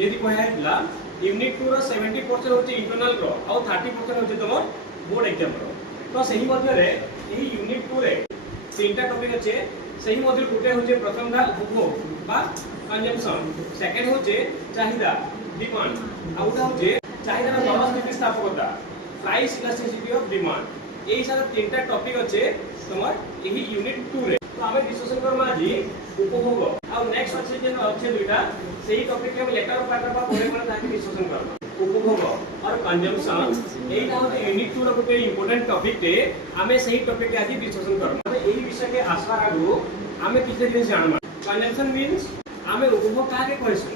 यदि कहला यूनिट 2 रो 70% होचे इंटरनल रो और 30% होचे तमर बोर्ड एग्जाम रो। तो सही मध्य रे एही यूनिट 2 रे तीनटा टॉपिक अछि। सही मध्य गुटे होचे प्रथम दा उपभोग बा कंजम्पशन, सेकंड होचे चाहिदा डिमांड, और उटा होचे चाहिदा रो दर स्थितिस्थापकता प्राइस इलास्टिसिटी ऑफ डिमांड। एही सारा तीनटा टॉपिक अछि तमर एही यूनिट 2 रे। तो आमे डिस्कशन करबा जी उपभोग और नेक्स्ट अछि जे अछि दुइटा सेही टॉपिक के हम लेटर ऑफ पैराग्राफ पढे पर ताकि डिस्कशन करबा। उपभोग और कंजम्पशन एटा होचे यूनिट 2 रो गुटे इंपोर्टेंट टॉपिक टे आमे सेही टॉपिक के आज डिस्कशन करबा। एही विषय के आसवा आगु आमे किछ दिन जानबा। कंजम्पशन मींस आमे उपभोग काहे कहैसु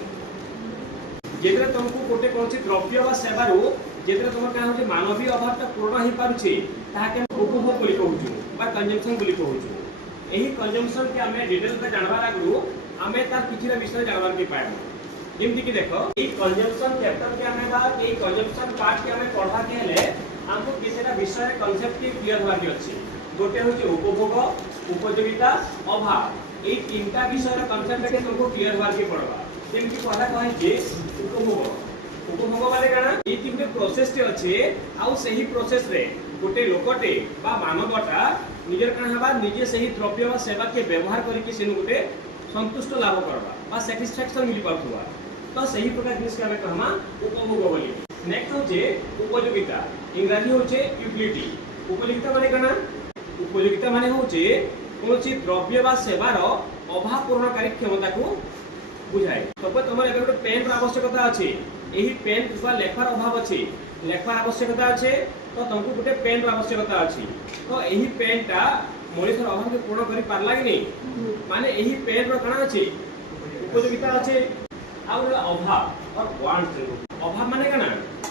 जेतरे तुमको गोटे कोनसी द्रव्य वा सेवा रो जेतरे तुम का होचे मानवीय अभावटा पूर्ण ही पारुछि ताके उपभोग बोली कहउछु बा कंजम्पशन बोली कहउछु। एही कंजम्पशन के हमें डिटेल पे जानबा लागु हमें तार किछिरा विषय जानबार के पाएबो। जेमति कि देखो एही कंजम्पशन चैप्टर के हमें बा एही कंजम्पशन पार्ट के हमें पढ़ा के हेले हमको किछिरा विषय कांसेप्ट के क्लियर होवा के अछि। गोटे होचे उपभोग, उपयोगिता, अभाव। एही तीनटा विषय रो कांसेप्ट के तुमको क्लियर होवा के पड़बा। जेमति पढ़ा कहै जे उपभोग उपभोग माने काना ए तीनटे प्रोसेस टे अछि आउ सही प्रोसेस रे गोटे लोकटे बा मानवटा निजर काना हबा निजे सही द्रव्य वा सेवा के व्यवहार करि के सेनु गोटे संतुष्ट लाभ करबा बा सैटिस्फैक्शन मिली पाउथुवा। तो सही प्रकार जिनिस के हमें कहमा उपभोग बोली। नेक्स्ट होचे उपयोगिता, इंग्रजी होचे यूटिलिटी। उपयोगिता माने काना उपयोगिता माने होचे कोनोसी द्रव्य बा सेवार अभाव पूर्णकारी क्षमता को बुझाए। तब तुमर एबे गोटे पेन आवश्यकता अछि, एही पेन बा लेखार अभाव अछि, लेखार आवश्यकता अछि तो तुमको गोटे पेन आवश्यकता अछि। तो एही पेनटा मनुष्यर अभाव के पूर्ण करि पारला कि नहीं माने एही पेन रो काना अछि उपयोगिता अछि। और अभाव और वांट अभाव माने काना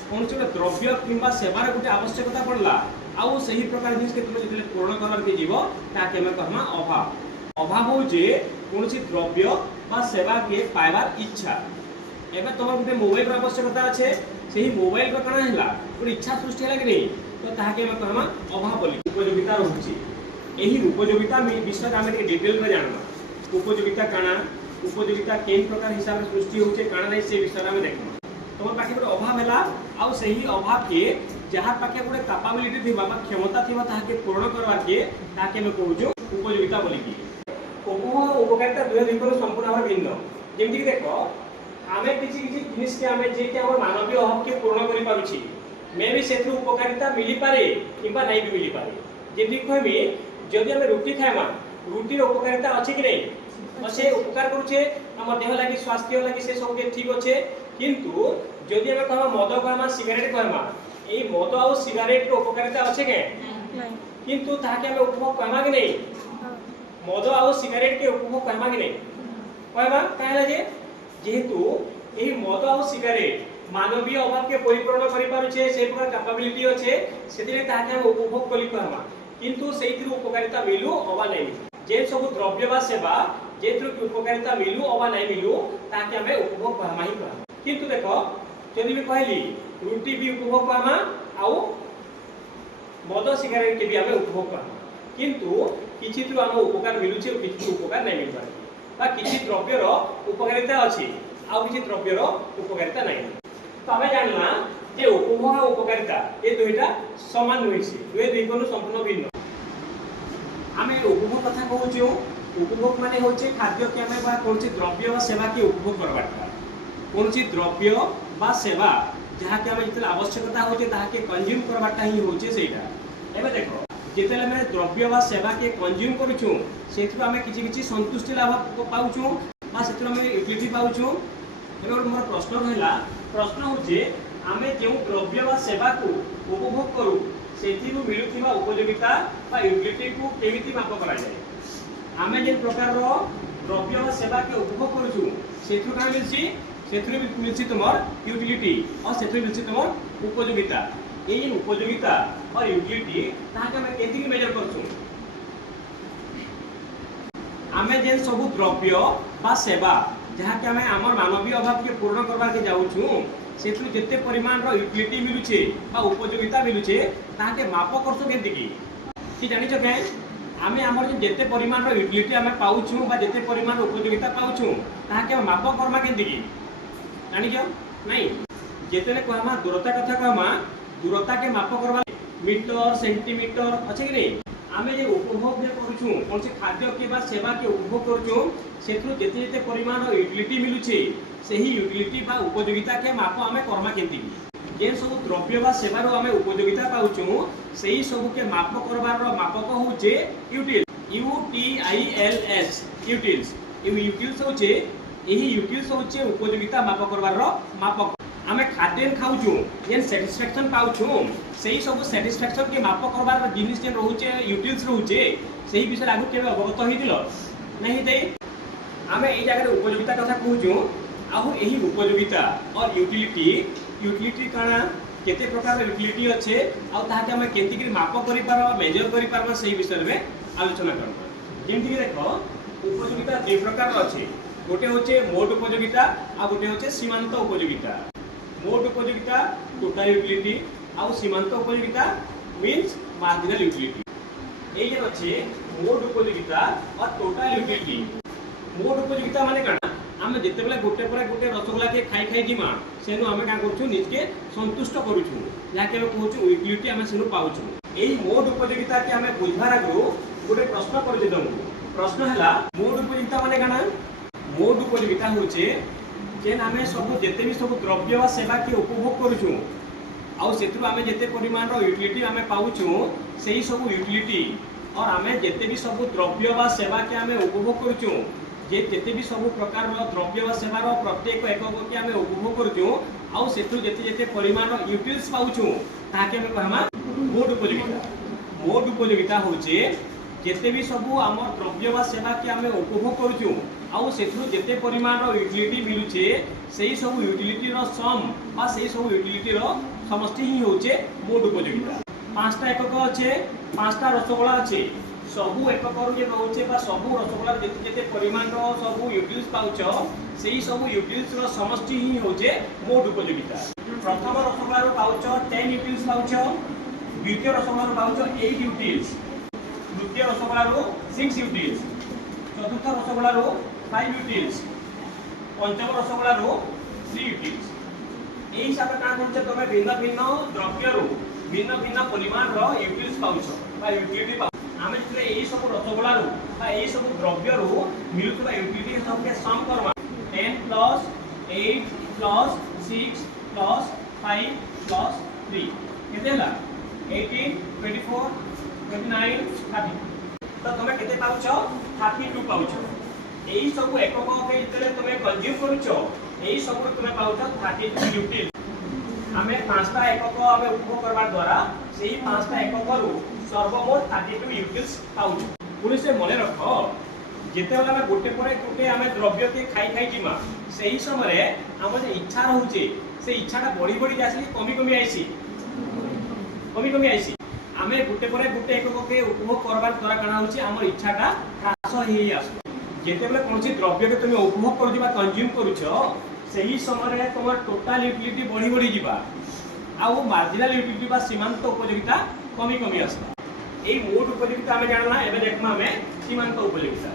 कोनसे द्रव्य किंबा सेवार गोटे आवश्यकता पड़ला आउ सही प्रकार जिनिस के तुम जतले पूर्ण करबार के जीव ताके हम कहमा अभाव। अभाव होचे कोनसी द्रव्य बा सेवा के पाइबार इच्छा। एबे तमर गोटे मोबाइल रो आवश्यकता अछि, सेही मोबाइल रो काना हैला गोटे इच्छा सृष्टि हैला कि नहीं तो ताके हम कहमा अभाव बोली। उपयोगिता रहउची एही उपयोगिता में विषय आमे के डिटेल में जानबा। उपयोगिता काना उपयोगिता केन प्रकार हिसाब से सृष्टि होचे काना नै से विषय में देखमा। तमर पाखे गोटे अभाव हैला आउ सही अभाव के जहां पाखे गोटे कैपेबिलिटी थिबा बा क्षमता थिबा ताके पूर्ण करबार के ताके हम कहउछु उपयोगिता बोली की। उपभोग उपकारिता दुहे दिगरो संपूर्ण भाव भिन्न। जेमति कि देखो आमे किछि जिनिस के आमे जे के हमर मानवीय अभाव के पूर्ण करि पारुछि मे भी सेथु उपकारिता मिली पारे किबा नै भी मिली पारे। जेमति कहबी जदि हमें रोटी खाएमा रोटी रो उपकारिता अछि कि नै से उपकार करूछे हमर देह लागि स्वास्थ्य लागि से सब के ठीक अछि। किंतु जदि हमें कहमा मद खाएमा सिगरेट खाएमा ए मद आ सिगरेट रो उपकारिता अछि के नै किंतु ताके हमें उपभोग कहमा कि नै मद आ सिगरेट के उपभोग कहमा कि नै कहमा कहला जे जेहेतु एही मद आ सिगरेट मानवीय अभाव के परिपूर्ण करि पारुछे से प्रकार कैपेबिलिटी अछि सेतिले ताके हम उपभोग करि कहमा। किंतु सेहितिर उपकारिता मिलु अबा नै जे सब द्रव्य बा सेवा जेतिर की उपकारिता मिलु अबा नै मिलु ताके हमें उपभोग कहमा ही कहमा। किंतु देखो जदि भी कहली रोटी भी उपभोग कहमा आउ मद सिगरेट के भी हमें उपभोग कहमा। किंतु किछि तो हम उपकार मिलुछे किछि उपकार नै मिलबा बा किछि द्रव्य रो उपकारिता अछि आउ किछि द्रव्य रो उपकारिता नै। तो हमें जानला जे उपभोग और उपकारिता ए दुइटा समान होइछि दुहे दिगरो संपूर्ण भिन्न। हमें उपभोग कथा कहउछु उपभोग माने होचे खाद्य के हमें बा कोनसी द्रव्य वा सेवा के उपभोग करबाटा कोनसी द्रव्य बा सेवा जहा के हमें जतले आवश्यकता होचे ताहा के कंज्यूम करबाटा ही होचे सेटा। एबे देखो जेतले में द्रव्य बा सेवा के कंज्यूम करूछु सेथु हमें किछि संतुष्टि लाभ पाउछु बा सेथु हमें यूटिलिटी पाउछु। एबे मोर प्रश्न रहला प्रश्न होचे हमें जे द्रव्य बा सेवा को उपभोग करू सेथिरु मिलुथिबा उपयोगिता बा यूटिलिटी को केमिति माप करा जाय। हमें जे प्रकार रो द्रव्य बा सेवा के उपभोग करूछु सेथु का मिलछि सेथु मिलछि तमर यूटिलिटी और सेथु मिलछि तमर उपयोगिता। ए उपयोगिता और यूटिलिटी ताके हम केति मेजर करछु हमें जे सब द्रव्य बा सेवा जहा के हमें हमर मानवीय अभाव के पूर्ण करबा के जाउछु सेथु जते परिमाण रो यूटिलिटी मिलुछे बा उपयोगिता मिलुछे ताके माप करछु केति की जानिछो के हमें हमर जते परिमाण रो यूटिलिटी हमें पाउछु बा जते परिमाण रो उपयोगिता पाउछु ताके माप करमा केति की जानि क्यों नहीं जेतेले कहमा दूरता कथा कहमा दूरता के माप करबा मीटर सेंटीमीटर अच्छे कि नहीं आमे जे उपभोग जे करूछु कोन से खाद्य के बा सेवा के उपभोग करूछु सेथु जेते जेते परिमाण यूटिलिटी मिलुछे सही यूटिलिटी बा उपयोगिता के माप आमे कर्मा केंती जे सब द्रव्य बा सेवार आमे उपयोगिता पाउछु सही सब के माप करबार मापक होचे यूटिल UTILS यूटिल्स यूटिल्स होचे एही यूटिल्स होचे उपयोगिता माप करबार मापक आमे खाद्य खाउछु जेन सैटिस्फैक्शन पाउछु सही सब सैटिस्फैक्शन के माप करबार जिनिस जे रहउचे यूटिल्स रहउचे सही विषय आगु केबे अवगत होइदिलो नहीं दे आमे ए जगह उपयोगिता कथा कहूछु आहु एही उपयोगिता और यूटिलिटी काना केते प्रकार यूटिलिटी अच्छे आ ताहा के हम केंति कि माप करि पारबा मेजर करि पारबा सही विषय में आलोचना करबा जेमति कि देखो उपयोगिता दुई प्रकार अच्छे गोटे होचे मोड उपयोगिता आ गोटे होचे सीमांत उपयोगिता मोड उपयोगिता टोटल यूटिलिटी आ सीमांत उपयोगिता मींस मार्जिनल यूटिलिटी ए जे अच्छे मोड उपयोगिता और टोटल यूटिलिटी मोड उपयोगिता माने काना आमे जेते बेला गोटे पर गोटे रसगोल्ला के खाई खाई जिमा सेनु आमे का करछु निजके संतुष्ट करूछु या के कहूछु यूटिलिटी आमे सेनु पाउछु एही मोड उपयोगिता के आमे बुझबार आगु गोटे प्रश्न कर देदमु प्रश्न हैला मोड उपयोगिता माने काना मोड उपयोगिता होचे जेन आमे सब जेते भी सब द्रव्य वा सेवा के उपभोग करूछु आ सेतु आमे जेते परिमाण रो यूटिलिटी आमे पाउछु सेही सब यूटिलिटी और आमे जेते भी सब द्रव्य वा सेवा के आमे उपभोग करूछु जे जेते भी सब प्रकार रो द्रव्य वा सेवा रो प्रत्येक एकक के आमे उपभोग करूछु आ सेतु जेते जेते परिमाण रो यूटिल्स पाउछु ताके आमे कहमा मोड उपयोगिता होचे जेते भी सब आम द्रव्य वा सेवा के आमे उपभोग करूछु आ सेतु जेते परिमाण रो यूटिलिटी मिलुचे सेही सब यूटिलिटी रो सम बा सेही सब यूटिलिटी रो समष्टि ही होचे मोड उपयोगिता पांचटा एकक अच्छे पांचटा रसगोल्ला अच्छे सबु एकक जे रहउचे बा सबु रसगोल्ला जेते जेते परिमाण रो सबु यूटिल्स पाउछ सेही सबु यूटिल्स रो समष्टि ही होचे मोड उपयोगिता प्रथम रसगोल्ला रो पाउछ 10 यूटिल्स पाउछ द्वितीय रसगोल्ला रो पाउछ 8 यूटिल्स तृतीय रसगोल्ला रो 6 यूटिल्स चतुर्थ रसगोल्ला रो 5 यूटिल्स पंचम रसगोल्ला रो 3 यूटिल्स एही हिसाब का करछ तमे भिन्न भिन्न द्रव्य रो भिन्न भिन्न परिमाण रो यूटिल्स पाउछ बा यूटिलिटी पाउछ आमे जे एही सब रसगोल्ला रो बा एही सब द्रव्य रो मिलुतबा यूटिलिटी सब के सम करबा 10 प्लस 8 प्लस 6 प्लस 5 प्लस 3 केते हला 18 24 29 30 तो तमे केते पाउछ 32 पाउछ एही सब एकक के इतरे तमे कंज्यूम करूछो एही सब तमे पाउछ 32 यूटिल आमे पांचटा एकक आमे उपभोग करबा द्वारा सेही पांचटा एकक रो सर्वमोट 32 यूटिल्स पाउछ पुणी से मने रखो जेते वाला में गोटे परे गोटे आमे द्रव्य के खाई खाई जिमा सेही समय रे हम जे इच्छा रहउचे से इच्छाटा बढ़ी बढ़ी जासी कमी कमी आइसी आमे गोटे परे गोटे एकक के उपभोग करबार द्वारा काना होची हमर इच्छाटा ह्रास हेई आसो जेते बेले कोनसी द्रव्य के तुम उपभोग करू बा कंज्यूम करूछो सही समय रे तोमर टोटल यूटिलिटी बढ़ी बढ़ी जिबा आ वो मार्जिनल यूटिलिटी बा सीमांत उपयोगिता कमी आसबा एई मोड उपयोगिता हमें जानना एबे देखमा हमें सीमांत उपयोगिता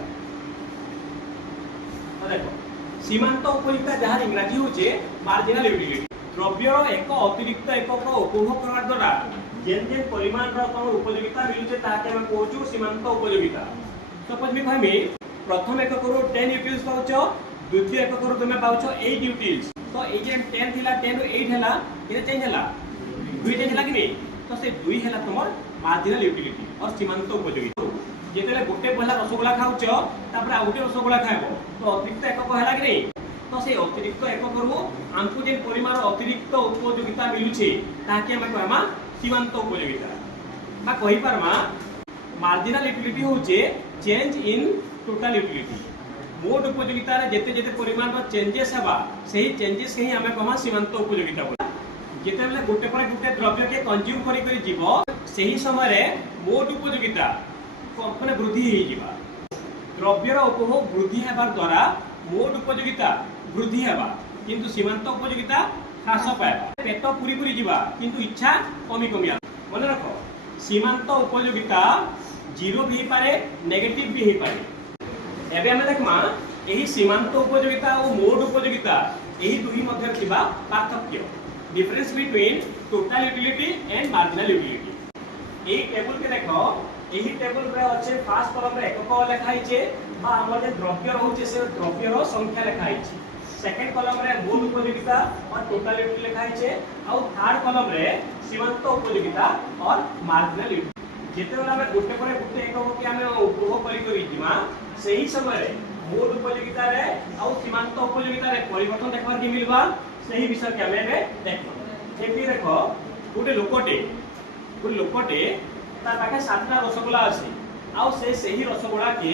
देखो सीमांत उपयोगिता जहार इंग्रजी होचे मार्जिनल यूटिलिटी द्रव्य रो एक अतिरिक्त एकक उपभोग करबार द्वारा जेन जेन परिमाण रो तम उपयोगिता मिलुचे ताके हम कहूछु सीमांत उपयोगिता सपोज मी कहमी प्रथम एकक रो 10 यूटिल्स पाउछो द्वितीय एकक रो तुमे पाउछो 8 यूटिल्स तो ए जे 10 थिला 10 रो 8 हला केते चेंज हला 2 चेंज हला कि नहीं तो से 2 हला तमर मार्जिनल यूटिलिटी और सीमांत उपयोगिता जेतेले गोटे पहला रसगोल्ला खाउछो तापर आ गोटे रसगोल्ला खाइबो तो अतिरिक्त एकक हला कि नहीं तो से अतिरिक्त एकक रो आमको जे परिमाण अतिरिक्त उपयोगिता मिलुछे ताके हम कहमा सीमांत उपयोगिता बा कहि परमा मार्जिनल यूटिलिटी होचे change in total utility mode उपयोगिता रे जेते जेते परिमाण रो चेंजेस हेबा सही चेंजेस के ही हमें कहमा सीमांत उपयोगिता बोला जेते बेले गोटे पर गोटे द्रव्य के कंज्यूम करी जीवो सही समय रे मोड उपयोगिता माने वृद्धि हे जीवा द्रव्य रो उपभोग वृद्धि हेबार द्वारा मोड उपयोगिता वृद्धि हेबा किंतु सीमांत उपयोगिता ह्रास पाएबा पेट पूरी पूरी जीवा किंतु इच्छा कमी आ मन रखो सीमांत उपयोगिता जीरो भी पारे नेगेटिव भी हे पारे एबे हमें देखमा एही सीमांत उपयोगिता और मोड उपयोगिता एही दुही मध्य थिबा पार्थक्य difference between total utility and marginal utility. एही टेबल के देखो एही टेबल रे अच्छे फर्स्ट कॉलम रे एकक लिखा हिचे बा हमर जे द्रव्य रहउचे से द्रव्य रो संख्या लिखा हिचे। सेकंड कॉलम रे मोल उपयोगिता और टोटल यूटिलिटी लिखा हिचे और थर्ड कॉलम रे सीमांत उपयोगिता और मार्जिनल यूटिलिटी। जेते बेला हम गुटे पर गुटे एकक के हम उपभोग करी जिमा सही समय रे मोल उपयोगिता रे और सीमांत उपयोगिता रे परिवर्तन देखबार के मिलबा सही विषय के हमें देखो। एमती देखो गुटे लोकटे तार पाखे 7टा रसगोला अछि आउ से सही रसगोला के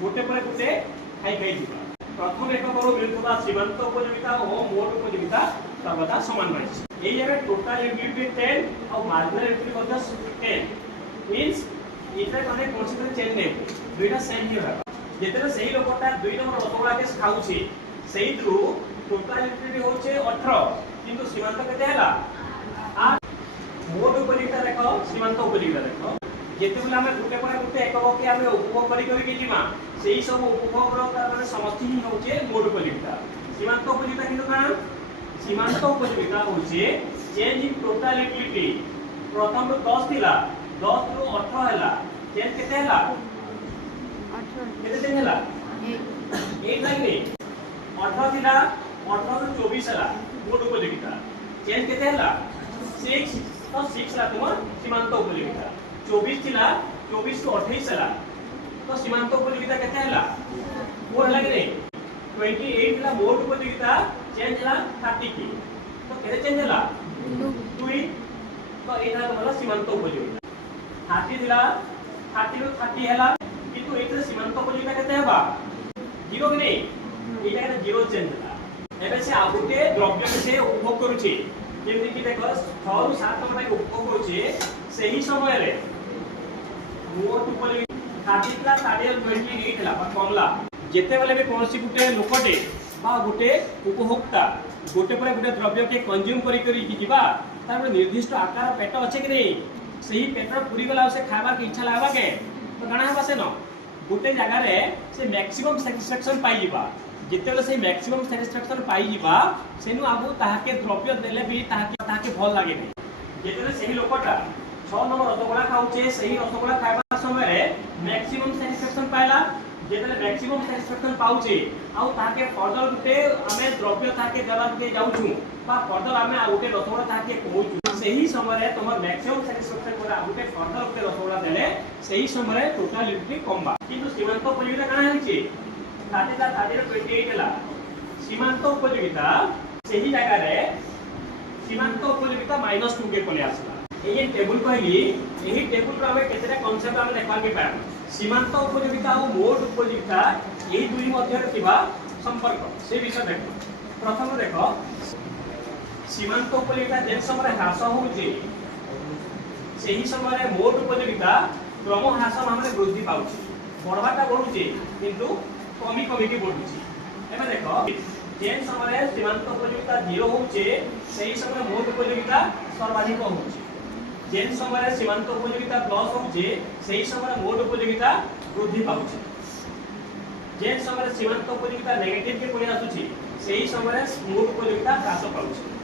गुटे पर गुटे खाई जिबा। प्रथम एकक रो मिलुवा सीमांत उपयोगिता और मोल उपयोगिता सर्वदा समान रही। एई जगह टोटल यूटिलिटी 10 और मार्जिनल यूटिलिटी बदस 10 मींस इथे माने कन्सिडर चेंज नै दुईटा सेम ही रहबा। जेते सही लोकटा 2 नंबर रसगोला के खाउछि सही थ्रू टोटल यूटिलिटी होचे 18 किंतु सीमांत केते हला 8। मोल उपयोगिता देखो सीमांत उपयोगिता देखो जेते बेला हम गुटे पर गुटे एकक के हम उपभोग करी जिमा सेही सब उपभोग रो माने समष्टि ही होचे मोल उपयोगिता। सीमांत उपयोगिता किंतु कान सीमांत उपयोगिता होचे चेंज इन टोटल यूटिलिटी। प्रथम 10 थिला 10 रु 18 हला चेंज केते हला 18 केते चेंज हला 8 लाइने 18 थिला 18 रु 24 हला मोल उपयोगिता चेंज केते हला 6 तो 6 ला तुम सीमांत उपयोगिता 24 थिला 24 रु 28 हला तो सीमांत उपयोगिता केते हला 4 हला कि नहीं 28 ला मोल उपयोगिता चेंज हला 30 की तो केते चेंज हला 2 तो एटा तुम्हारा सीमांत उपयोगिता 30 थिला 30 रु 30 हला किंतु एटा सीमांत उपयोगिता केते हेबा 0 कि नहीं एटा केते 0 चेंज हला। एबे से आगुटे द्रव्य से उपभोग करूची जेमि कि देखो 6 रु 7 नंबर उपभोग करूची सही समय रे मोट उपयोगिता 30 ला 28 हला पर कमला जेते बेले भी कोनसी गुटे लोकटे बा गुटे उपभोक्ता गुटे पर गुटे द्रव्य के कंज्यूम करी जिबा तार निर्दिष्ट आकार पेट अच्छे कि नहीं सही पेट पूरी गला से खाबार के इच्छा लागबा के तो गणा हेबा से न गुटे जगह रे से मैक्सिमम सैटिस्फैक्शन पाई जिबा जेते बेले से मैक्सिमम सैटिस्फैक्शन पाई जिबा सेनु आबु ताहाके द्रव्य देले भी ताहाके भल लागे नहीं। जेते बेले सही लोकटा 6 नंबर रसगोला खाउचे सही रसगोला खाइबा समय रे मैक्सिमम सैटिस्फैक्शन पाइला जेते मैक्सिमम सैटिस्फैक्शन पाउचे आउ ताके फर्दर गुटे हमें द्रव्य ताके देला के जाउछु बा फर्दर हमें आ गुटे रसगोला ताके कहउछु सही समय रे तमर मैक्सिमम सैटिस्फैक्शन पर आ गुटे फर्दर गुटे रसगोला देले सही समय रे टोटल यूटिलिटी कमबा किंतु सीमांत उपयोगिता काना हेछि 30 ला 28 हला सीमांत उपयोगिता सही जगह रे सीमांत उपयोगिता -2 के पले आसला। एही टेबल कहली एही टेबल पर हमें केतेटा कांसेप्ट हमें देखबार के पाए सीमांत उपयोगिता और मोट उपयोगिता एही दुई मध्य थिबा संपर्क से विषय देखो। प्रथम देखो सीमांत उपयोगिता जेन समय ह्रास होउची सही समय मोट उपयोगिता क्रम ह्रास भाबरे वृद्धि पाउची बढ़वाटा बढ़ुची किंतु कमी की बढ़ुची। एबे देखो जेन समय सीमांत उपयोगिता 0 होउची सही समय मोट उपयोगिता सर्वाधिक होउची जेन समय सीमांत उपयोगिता प्लस होउची सही समय मोट उपयोगिता वृद्धि पाउची जेन समय सीमांत उपयोगिता नेगेटिव के पड़े आसुची सही समय मोट उपयोगिता ह्रास पाउची।